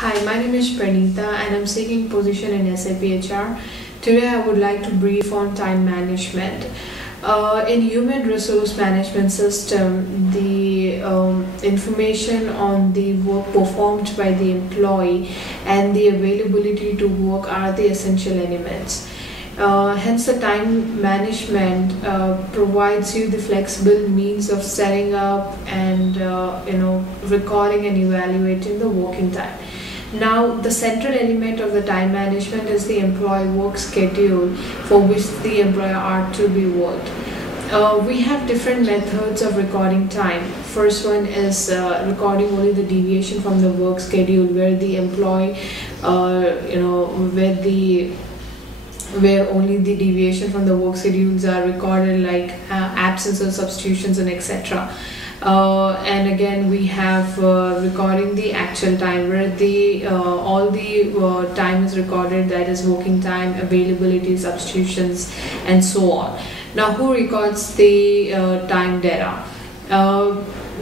Hi, my name is Pranita and I'm seeking position in SAP HR. Today I would like to brief on time management. In human resource management system, the information on the work performed by the employee and the availability to work are the essential elements. Hence, the time management provides you the flexible means of setting up and recording and evaluating the working time. Now, the central element of the time management is the employee work schedule for which the employer are to be worked. We have different methods of recording time. First one is recording only the deviation from the work schedule, where the employee, where only the deviation from the work schedules are recorded, like absences, substitutions, and etc. And again, we have recording the actual time, where the all the time is recorded, that is working time, availability, substitutions, and so on. Now, who records the time data?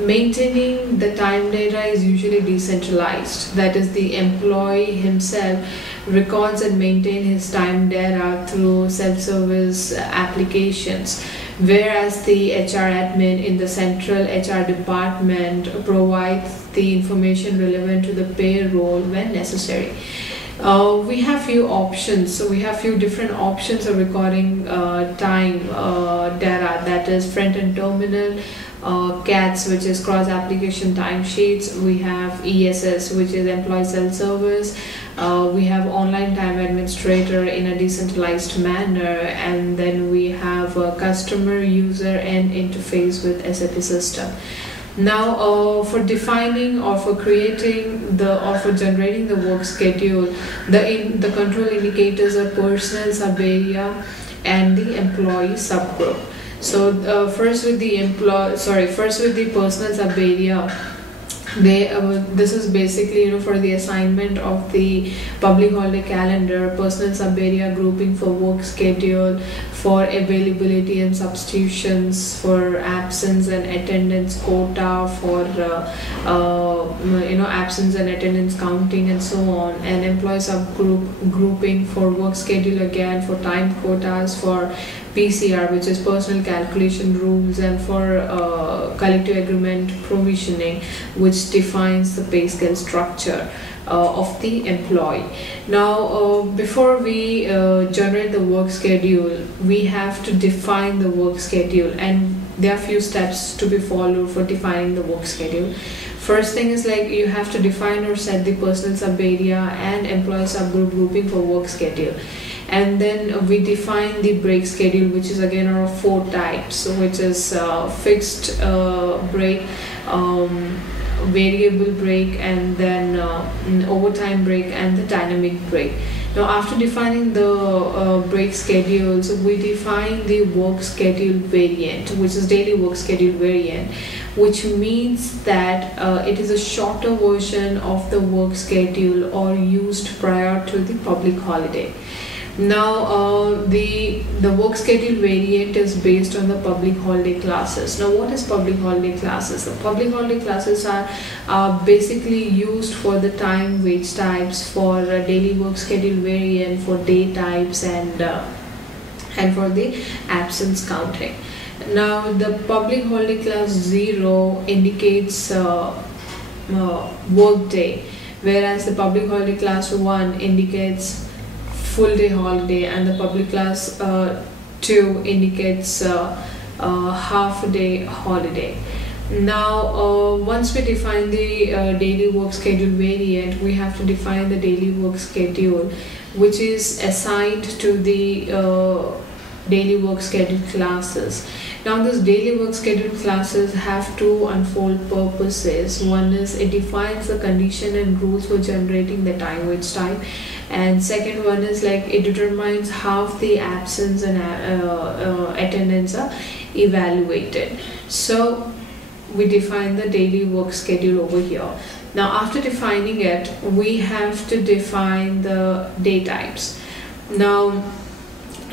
Maintaining the time data is usually decentralized. That is, the employee himself records and maintains his time data through self-service applications, whereas the HR admin in the central HR department provides the information relevant to the payroll when necessary. We have few options. So we have few different options of recording time data, that is front-end terminal, CATS, which is cross application timesheets. We have ESS, which is employee self-service. We have online time administrator in a decentralized manner, and then we have a customer, user, and interface with SAP system. Now, for defining or for creating or for generating the work schedule, the control indicators are personnel sub-area and the employee subgroup. So first with the personnel sub-area, this is basically for the assignment of the public holiday calendar, personal sub-area grouping for work schedule, for availability and substitutions, for absence and attendance quota, for absence and attendance counting, and so on, and employee subgroup grouping for work schedule, again for time quotas, for PCR, which is personal calculation rules, and for collective agreement provisioning, which defines the pay scale structure of the employee. Now, before we generate the work schedule, we have to define the work schedule, and there are few steps to be followed for defining the work schedule. First thing is, like, you have to define or set the personal sub-area and employee subgroup grouping for work schedule. And then we define the break schedule, which is again of 4 types, which is fixed break, variable break, and then overtime break, and the dynamic break. Now, after defining the break schedules, we define the work schedule variant, which is daily work schedule variant, which means that it is a shorter version of the work schedule or used prior to the public holiday. Now, the work schedule variant is based on the public holiday classes. Now, what is public holiday classes? The public holiday classes are basically used for the time wage types, for daily work schedule variant, for day types, and for the absence counting. Now, the public holiday class 0 indicates work day, whereas the public holiday class 1 indicates full day holiday, and the public class 2 indicates half day holiday. Now, once we define the daily work schedule variant, we have to define the daily work schedule, which is assigned to the daily work schedule classes. Now, these daily work schedule classes have 2 unfold purposes. One is it defines the condition and rules for generating the time wage type, and second one is, like, it determines how the absence and attendance are evaluated. So we define the daily work schedule over here. Now, after defining it, we have to define the day types. Now,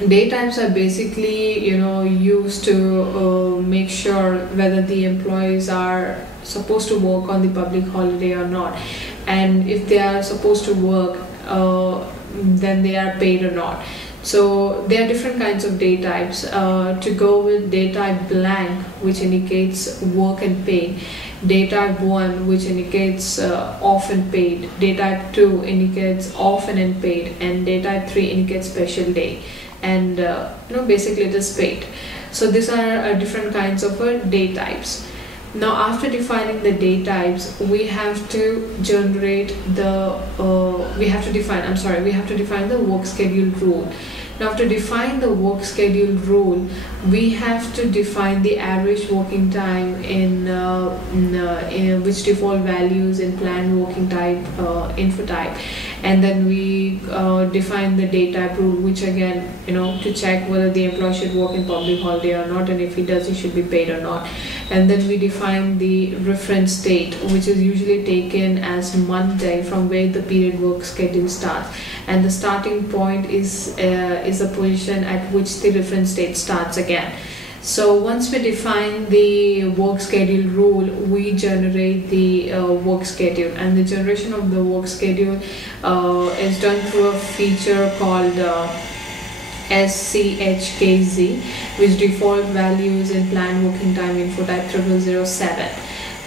day types are basically used to make sure whether the employees are supposed to work on the public holiday or not. and if they are supposed to work, then they are paid or not. So there are different kinds of day types. To go with day type blank, which indicates work and paid, day type 1, which indicates off and paid, day type 2 indicates off and unpaid, and day type 3 indicates special day, and basically it is paid. So these are different kinds of day types. Now after defining the day types, we have to generate the we have to define the work schedule rule. Now to define the work schedule rule, we have to define the average working time in which default values in planned working type info type, and then we define the day type rule, which again, to check whether the employee should work in public holiday or not, and if he does, he should be paid or not. And then we define the reference date, which is usually taken as Monday from where the period work schedule starts, and the starting point is a position at which the reference date starts again. So once we define the work schedule rule, we generate the work schedule, and the generation of the work schedule is done through a feature called SCHKZ, which default values in planned working time info type 0007.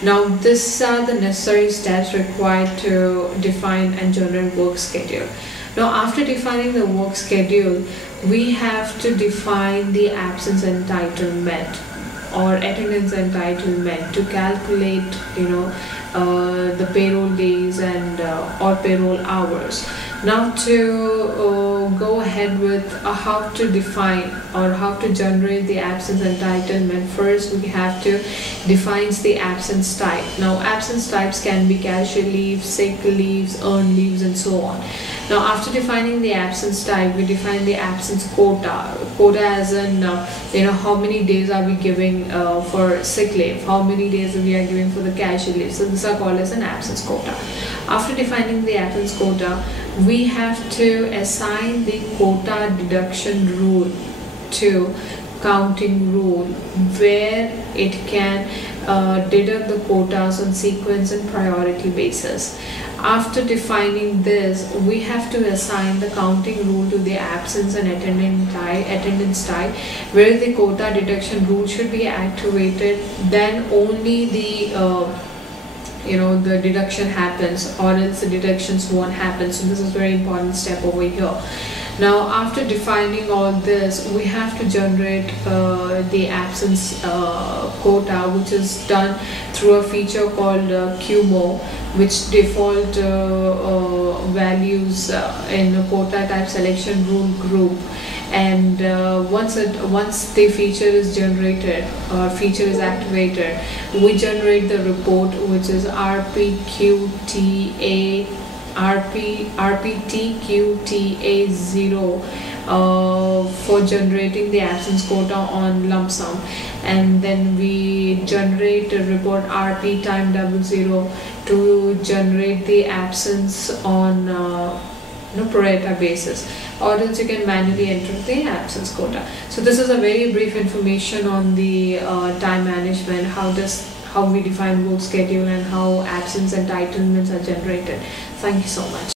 Now these are the necessary steps required to define and generate work schedule. Now after defining the work schedule, we have to define the absence entitlement or attendance entitlement to calculate the payroll days and or payroll hours. Now to go ahead with how to define or how to generate the absence entitlement, first we have to define the absence type. Now absence types can be casual leave, sick leaves, earned leaves, and so on. Now after defining the absence type, we define the absence quota. Quota as in how many days are we giving for sick leave, how many days we are giving for the casual leave. So these are called as an absence quota. After defining the absence quota, we have to assign the quota deduction rule to counting rule, where it can deduct the quotas on sequence and priority basis. After defining this, we have to assign the counting rule to the absence and attendance type, where the quota deduction rule should be activated. Then only the deduction happens, or else the deductions won't happen. So this is a very important step over here. Now after defining all this, we have to generate the absence quota, which is done through a feature called QMO, which default values in a quota type selection rule group. And once the feature is generated or feature is activated, we generate the report, which is RPTQTA0 for generating the absence quota on lump sum, and then we generate a report RP time 00 to generate the absence on pro rata basis, or else you can manually enter the absence quota. So this is a very brief information on the time management, how we define work schedule and how absence entitlements are generated. Thank you so much.